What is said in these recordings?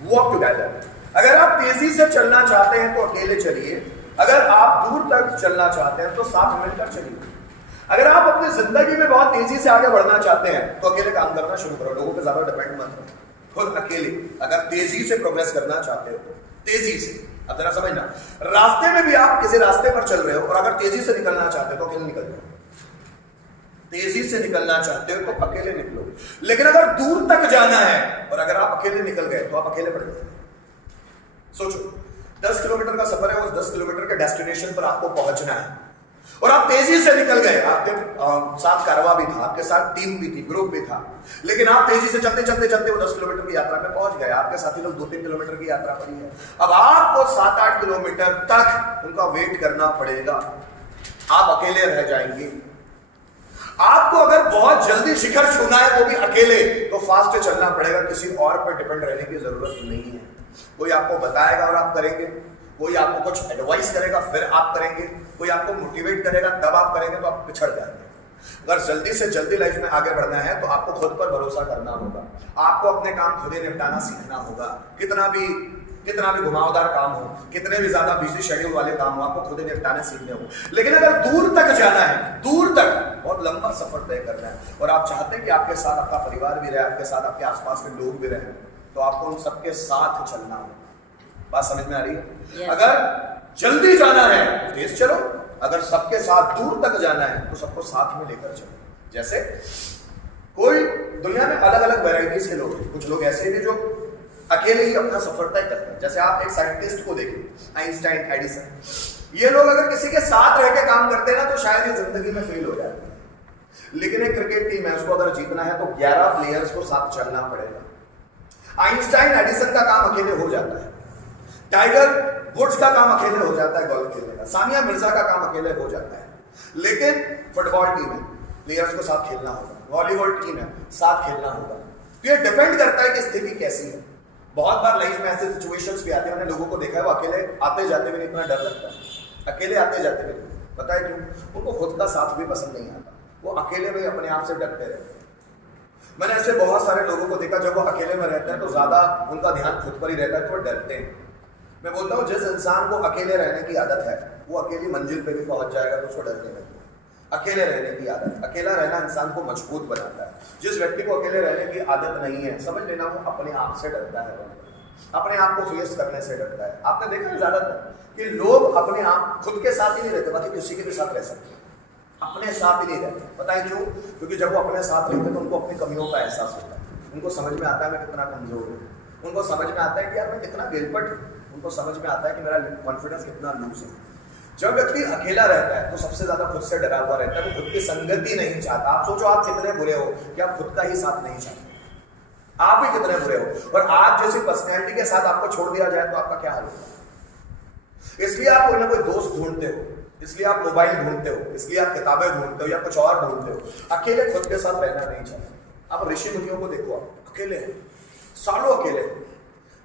Walk together. अगर आप तेजी से चलना चाहते हैं तो अकेले चलिए, अगर आप दूर तक चलना चाहते हैं तो साथ मिलकर चलिए। अगर आप अपनी जिंदगी में बहुत तेजी से आगे बढ़ना चाहते हैं तो अकेले काम करना शुरू करो, लोगों पे ज्यादा डिपेंड मत रहो, खुद अकेले। अगर तेजी से प्रोग्रेस करना चाहते हो तो तेजी से, अब जरा समझना, रास्ते में भी आप किसी रास्ते पर चल रहे हो और अगर तेजी से निकलना चाहते हो तो अकेले निकल जाओ। तेजी से निकलना चाहते हो तो अकेले निकलो, लेकिन अगर दूर तक जाना है और अगर आप अकेले निकल गए तो आप अकेले पड़ गए। सोचो 10 किलोमीटर का सफर है, उस 10 किलोमीटर के डेस्टिनेशन पर आपको पहुंचना है और आप तेजी से निकल गए, आपके साथ कारवा भी था, आपके साथ टीम भी थी, ग्रुप भी था, लेकिन आप तेजी से चलते चलते चलते वो 10 किलोमीटर की यात्रा में पहुंच गए। आपके साथी लोग 2-3 किलोमीटर की यात्रा पर ही है। अब आपको 7-8 किलोमीटर तक उनका वेट करना पड़ेगा, आप अकेले रह जाएंगे। आपको अगर बहुत जल्दी शिखर छूना है वो भी अकेले, तो फास्ट चलना पड़ेगा, किसी और पर डिपेंड रहने की जरूरत नहीं है। कोई आपको बताएगा और आप करेंगे, कोई आपको कुछ एडवाइस करेगा फिर आप करेंगे, कोई आपको मोटिवेट करेगा तब आप करेंगे, तो आप पिछड़ जाएंगे। अगर जल्दी से जल्दी लाइफ में आगे बढ़ना है तो आपको खुद पर भरोसा करना होगा, आपको अपने काम खुद ही निपटाना सीखना होगा। कितना भी घुमावदार काम हो, कितने भी ज्यादा बिजी शेड्यूल वाले काम हो, आपको खुद ही निपटाने सीखने हो। लेकिन अगर दूर तक जाना है, दूर तक बहुत लंबा सफर तय करना है और आप चाहते हैं कि आपके साथ आपका परिवार भी रहे, आपके साथ आपके आसपास के लोग भी रहे, तो आपको उन सबके साथ चलना हो। बात समझ में आ रही है? yes. अगर जल्दी जाना है तो तेज चलो, अगर सबके साथ दूर तक जाना है तो सबको साथ में लेकर चलो। जैसे कोई दुनिया में अलग अलग वैरायटीज के लोग हैं, कुछ लोग ऐसे हैं जो अकेले ही अपना सफर तय करते हैं। जैसे आप एक साइंटिस्ट को देखिए, आइंस्टाइन, एडिसन, ये लोग अगर किसी के साथ रह के काम करते हैं ना तो शायद ये जिंदगी में फेल हो जाते हैं। लेकिन एक क्रिकेट टीम है, उसको अगर जीतना है तो 11 प्लेयर्स को साथ चलना पड़ेगा। आइंस्टाइन, एडिसन का काम अकेले हो जाता है, टाइगर वुड्स का काम अकेले हो जाता है गोल्फ खेलने का, सानिया मिर्जा का काम अकेले हो जाता है। लेकिन फुटबॉल टीम है, प्लेयर्स को साथ खेलना होगा, वॉलीबॉल टीम है, साथ खेलना होगा। तो ये डिपेंड करता है कि स्थिति कैसी है। बहुत बार लाइफ में ऐसे सिचुएशंस भी आते हैं, मैंने लोगों को देखा है वो अकेले आते जाते हुए इतना डर लगता है, अकेले आते जाते हुए, पता है क्यों? उनको खुद का साथ भी पसंद नहीं आता, वो अकेले में अपने आप से डरते रहते हैं। मैंने ऐसे बहुत सारे लोगों को देखा, जब वो अकेले में रहते हैं तो ज्यादा उनका ध्यान खुद पर ही रहता है, तो वो डरते हैं। मैं बोलता हूँ जिस इंसान को अकेले रहने की आदत है वो अकेली मंजिल पे भी पहुंच जाएगा तो उसको डरने लगेगा। अकेले रहने की आदत, अकेला रहना इंसान को मजबूत बनाता है। जिस व्यक्ति को अकेले रहने की आदत नहीं है, समझ लेना वो अपने आप से डरता है, अपने आप को फेस करने से डरता है। आपने देखा है ज्यादातर कि लोग अपने आप खुद के साथ ही नहीं रहते, बाकी किसी के भी साथ रह सकते, अपने साथ ही नहीं रहते। पता है क्यों? क्योंकि जब वो अपने साथ रहते तो उनको अपनी कमियों का एहसास होता है, उनको समझ में आता है मैं कितना कमजोर हूँ, उनको समझ में आता है कि यार मैं कितना गिलपट हूँ, उनको समझ में आता है कि मेरा कॉन्फिडेंस कितना लूज है। जब व्यक्ति अकेला रहता है तो सबसे ज्यादा खुद से डरा हुआ रहता है, वो खुद की संगति नहीं चाहता। आप सोचो आप कितने बुरे हो कि आप खुद का ही साथ नहीं चाहते, आप ही कितने बुरे हो। और आप जैसी पर्सनैलिटी के साथ आपको छोड़ दिया जाए तो आपका क्या हाल होगा? इसलिए आप कोई ना कोई दोस्त ढूंढते हो, इसलिए आप मोबाइल ढूंढते हो, इसलिए आप किताबें ढूंढते हो या कुछ और ढूंढते हो। अकेले खुद के साथ रहना नहीं चाहते। आप ऋषि मुनियों को देखो, आप अकेले हैं, सालों अकेले,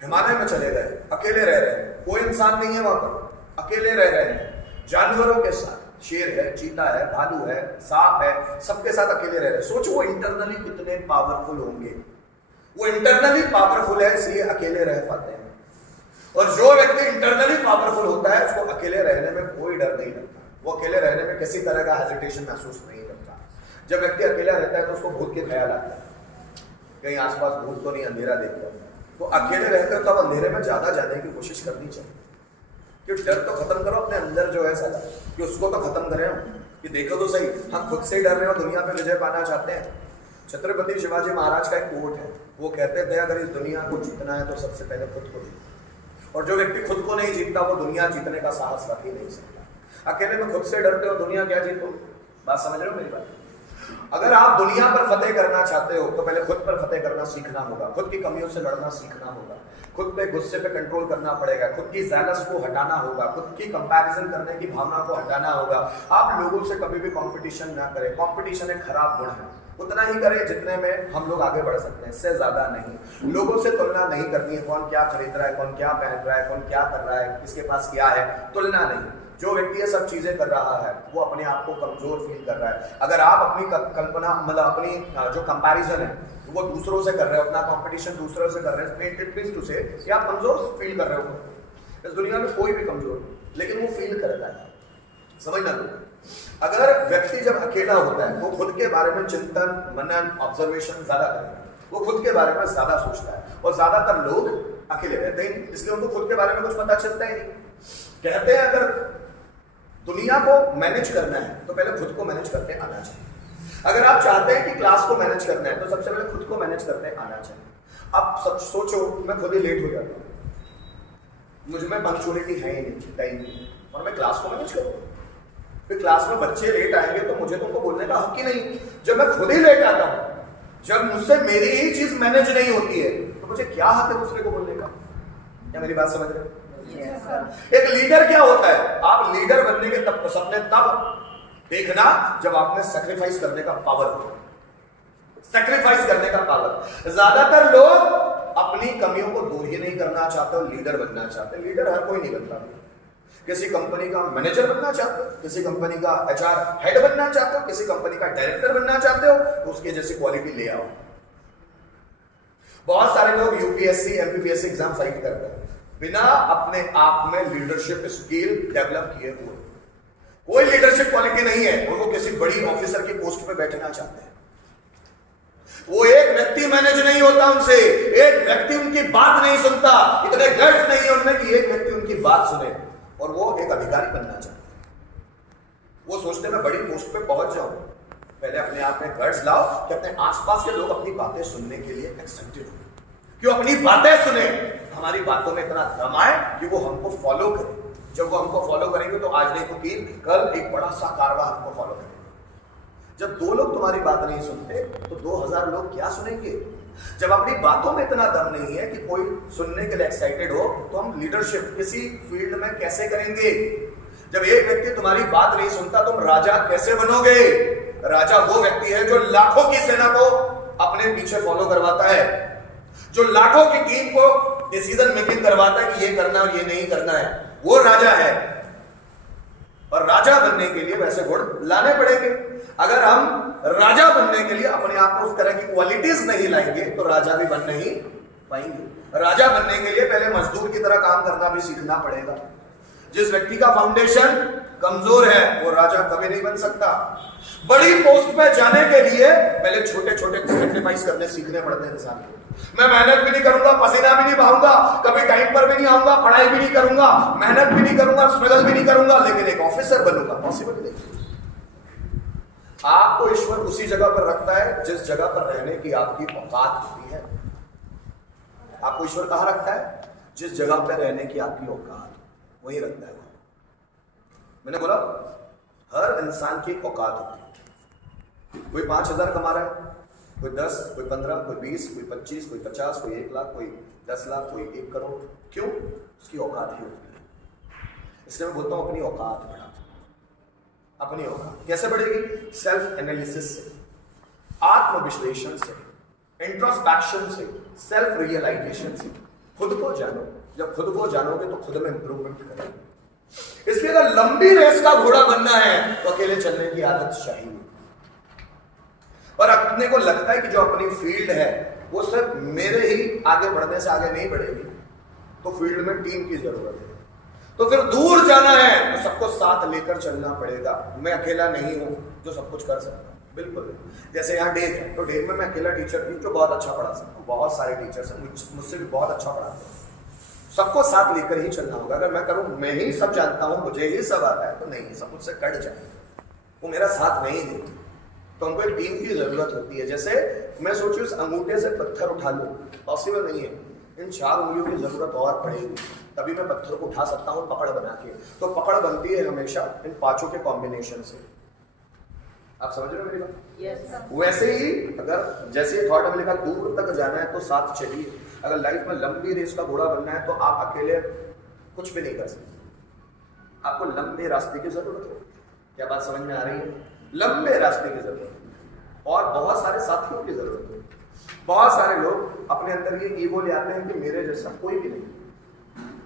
हिमालय में चले गए, अकेले रह रहे हैं, कोई इंसान नहीं है वहां पर, अकेले रह रहे हैं, जानवरों के साथ, शेर है, चीता है, भालू है, सांप है, सबके साथ अकेले रह रहे हैं। सोचो वो इंटरनली कितने पावरफुल होंगे। वो इंटरनली पावरफुल है इसलिए अकेले रह पाते हैं। और जो व्यक्ति इंटरनली पावरफुल होता है उसको अकेले रहने में कोई डर नहीं लगता, वो अकेले रहने में किसी तरह का हेजिटेशन महसूस नहीं करता। जब व्यक्ति अकेला रहता है तो उसको भूत के ख्याल आता है, कहीं आसपास भूत तो नहीं, अंधेरा देखता है, तो अकेले रहकर तब अंधेरे में ज्यादा जाने की कोशिश करनी चाहिए कि डर तो खत्म करो अपने अंदर जो है सारा, कि उसको तो खत्म करें हम, कि देखो तो सही हम खुद से ही डर रहे हो, दुनिया पे विजय पाना चाहते हैं। छत्रपति शिवाजी महाराज का एक कोट है, वो कहते थे अगर इस दुनिया को जीतना है तो सबसे पहले खुद को जीतना, और जो व्यक्ति खुद को नहीं जीतता वो दुनिया जीतने का साहस रख ही नहीं सकता। अकेले में खुद से डरते हो, दुनिया क्या जीतो? बात समझ रहे हो मेरी बात? अगर आप दुनिया पर फतेह करना चाहते हो तो पहले खुद पर फतेह करना सीखना होगा, खुद की कमियों से लड़ना सीखना होगा, खुद पे गुस्से पे कंट्रोल करना पड़ेगा, खुद की ज़ैलस को हटाना होगा, खुद की कंपैरिजन करने की भावना को हटाना होगा। आप लोगों से कभी भी कंपटीशन ना करें, कंपटीशन एक खराब गुण है। उतना ही करें जितने में हम लोग आगे बढ़ सकते हैं, इससे ज्यादा नहीं। लोगों से तुलना नहीं करनी है, कौन क्या खरीद रहा है, कौन क्या पहन रहा है, कौन क्या कर रहा है, किसके पास क्या है, तुलना नहीं। जो व्यक्ति ये सब चीजें कर रहा है वो अपने आप को कमजोर फील कर रहा है। अगर आप अपनी कल्पना मतलब अपनी जो कंपैरिजन है वो दूसरों से कर रहे हो, अपना कंपटीशन दूसरों से कर रहे हैं, इट मींस टू से कि आप कमजोर फील कर रहे हो। इस दुनिया में कोई भी कमजोर नहीं, लेकिन वो फील करता है, समझना दो। अगर व्यक्ति जब अकेला होता है वो खुद के बारे में चिंतन मनन ऑब्जर्वेशन ज्यादा करता है, वो खुद के बारे में ज्यादा सोचता है। और ज्यादातर लोग अकेले रहते हैं, इसलिए उनको खुद के बारे में कुछ पता चलता ही नहीं। कहते हैं अगर दुनिया को मैनेज करना है तो पहले खुद को मैनेज करते आना चाहिए। अगर आप चाहते हैं कि क्लास को मैनेज करना है तो सबसे पहले खुद को मैनेज करते आना चाहिए। अब सब सोचो, मैं खुद ही लेट हो जाता हूं, मुझ में पंक्चुअलिटी है ही नहीं, टाइम नहीं, और मैं क्लास को मैनेज करूँ। फिर क्लास में बच्चे लेट आएंगे तो मुझे तो उनको बोलने का हक ही नहीं। जब मैं खुद ही लेट आता हूं, जब मुझसे मेरी ही चीज मैनेज नहीं होती है तो मुझे क्या हक है दूसरे को बोलने का? क्या मेरी बात समझ रहे हो? एक लीडर क्या होता है? आप लीडर बनने के तब सपने तब देखना जब आप में सैक्रिफाइस करने का पावर हो, सैक्रिफाइस करने का पावर। ज्यादातर लोग अपनी कमियों को दूर ही नहीं करना चाहते और लीडर बनना चाहते। लीडर हर कोई नहीं बनता। किसी कंपनी का मैनेजर बनना चाहते हो, किसी कंपनी का एचआर हेड बनना चाहते हो, किसी कंपनी का डायरेक्टर बनना चाहते हो, तो उसके जैसी क्वालिटी ले आओ। बहुत सारे लोग यूपीएससी एमपीपीएससी एग्जाम फाइट करते हैं बिना अपने आप में लीडरशिप स्किल डेवलप किए हुए। कोई लीडरशिप क्वालिटी नहीं है, वो किसी बड़ी ऑफिसर की पोस्ट पे बैठना चाहते हैं। वो एक व्यक्ति मैनेज नहीं होता उनसे, एक व्यक्ति उनकी बात नहीं सुनता। इतने गट्स नहीं है उनमें कि एक व्यक्ति उनकी बात सुने, और वो एक अधिकारी बनना चाहते हैं। वो सोचते मैं बड़ी पोस्ट पे पहुंच जाऊं। पहले अपने आप में गट्स लाओ कि अपने आसपास के लोग अपनी बातें सुनने के लिए एक्साइटेड हो, क्यों अपनी बातें सुने, हमारी बातों में इतना दम आए कि वो हमको फॉलो करें। जब वो हमको फॉलो करेंगे तो आज नहीं तो कल एक बड़ा सा कारवां हमको फॉलो करेंगे। जब 2 लोग तुम्हारी बात नहीं सुनते तो 2000 लोग क्या सुनेंगे? जब अपनी बातों में इतना दम नहीं है कि कोई सुनने के लिए एक्साइटेड हो तो हम लीडरशिप किसी फील्ड में कैसे करेंगे? जब एक व्यक्ति तुम्हारी बात नहीं सुनता तुम राजा कैसे बनोगे? राजा वो व्यक्ति है जो लाखों की सेना को अपने पीछे फॉलो करवाता है, जो लाखों की टीम को डिसीजन मेकिंग करवाता है कि ये करना और ये नहीं करना है, वो राजा है। और राजा बनने के लिए वैसे गुण लाने पड़ेंगे। अगर हम राजा बनने के लिए अपने आप में उस तरह की क्वालिटीज नहीं लाएंगे तो राजा भी बन नहीं पाएंगे। राजा बनने के लिए पहले मजदूर की तरह काम करना भी सीखना पड़ेगा। जिस व्यक्ति का फाउंडेशन कमजोर है वो राजा कभी नहीं बन सकता। बड़ी पोस्ट पे जाने के लिए पहले छोटे छोटे सैक्रिफाइस करने सीखने पड़ते हैं इंसान को। मैं मेहनत भी नहीं करूंगा, पसीना भी नहीं बहाऊंगा, कभी टाइम पर भी नहीं आऊंगा, पढ़ाई भी नहीं करूंगा, मेहनत भी नहीं करूंगा, स्ट्रगल भी नहीं करूंगा, लेकिन एक ऑफिसर बनूंगा। पॉसिबल नहीं। आपको ईश्वर उसी जगह पर रखता है जिस जगह पर रहने की आपकी औकात होती है। आपको ईश्वर कहां रखता है? जिस जगह पर रहने की आपकी औकात, वही रखता है। मैंने बोला हर इंसान की औकात होती है। कोई 5000 कमा रहा है, कोई 10, कोई 15, कोई 20, कोई 25, कोई 50, कोई 1 लाख, कोई 10 लाख, कोई 1 करोड़। क्यों? उसकी औकात ही होती है। इसलिए मैं बोलता हूं अपनी औकात बढ़ा। अपनी औकात कैसे बढ़ेगी? सेल्फ एनालिसिस से, आत्मविश्लेषण से, इंट्रोस्पेक्शन से, सेल्फ रियलाइजेशन से। खुद को जानो। जब खुद को जानोगे तो खुद में इंप्रूवमेंट करोगे। इसलिए अगर लंबी रेस का घोड़ा बनना है तो अकेले चलने की आदत चाहिए। और अपने को लगता है कि जो अपनी फील्ड है वो सिर्फ मेरे ही आगे बढ़ने से आगे नहीं बढ़ेगी, तो फील्ड में टीम की जरूरत है। तो फिर दूर जाना है तो सबको साथ लेकर चलना पड़ेगा। मैं अकेला नहीं हूं जो सब कुछ कर सकता हूं, बिल्कुल नहीं। जैसे यहाँ डेग है तो डेग में मैं अकेला टीचर थी जो बहुत अच्छा पढ़ा सकता हूँ। बहुत सारे टीचर्स हैं मुझसे भी बहुत अच्छा पढ़ाते हैं। सबको साथ लेकर ही चलना होगा। अगर मैं करूं मैं ही सब जानता हूं, मुझे ही सब आता है, तो नहीं, सब मुझसे कट जाए, वो मेरा साथ नहीं देती। तो हमको एक टीम की जरूरत होती है। जैसे मैं सोचूं इस अंगूठे से पत्थर उठा लूं, पॉसिबल नहीं है। इन 4 उंगलियों की जरूरत और पड़ेगी, तभी मैं पत्थर को उठा सकता हूं पकड़ बना के। तो पकड़ बनती है हमेशा इन 5 के कॉम्बिनेशन से। आप समझ रहे हो मेरी बात? yes, वैसे ही अगर जैसे थॉट में लिखा दूर तक जाना है तो साथ चलिए। अगर लाइफ में लंबी रेस का घोड़ा बनना है तो आप अकेले कुछ भी नहीं कर सकते। आपको लंबे रास्ते की जरूरत है। क्या बात समझ में आ रही है? लंबे रास्ते की जरूरत है और बहुत सारे साथियों की जरूरत है। बहुत सारे लोग अपने अंदर ये ईगो ले आते हैं कि मेरे जैसा कोई भी नहीं।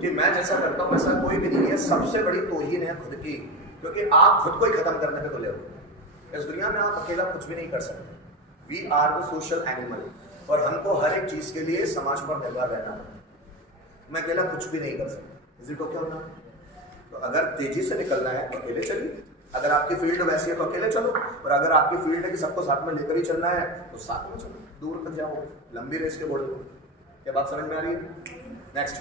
कि मैं जैसा करता हूँ वैसा कोई भी नहीं है। सबसे बड़ी तौहीन है खुद की, क्योंकि आप खुद को ही खत्म करने पे तुले हो। इस दुनिया में आप अकेला कुछ भी नहीं कर सकते। We are the social animal, और हमको हर एक चीज के लिए समाज पर निर्भर रहना है। मैं अकेला कुछ भी नहीं कर सकता। इज इट ओके होना? तो अगर तेजी से निकलना है तो अकेले चलिए। अगर आपकी फील्ड वैसी है तो अकेले चलो, और अगर आपकी फील्ड है कि सबको साथ में लेकर ही चलना है तो साथ में चलो, दूर तक जाओ, लंबी रेस के बोर्ड। क्या बात समझ में आ रही है? नेक्स्ट।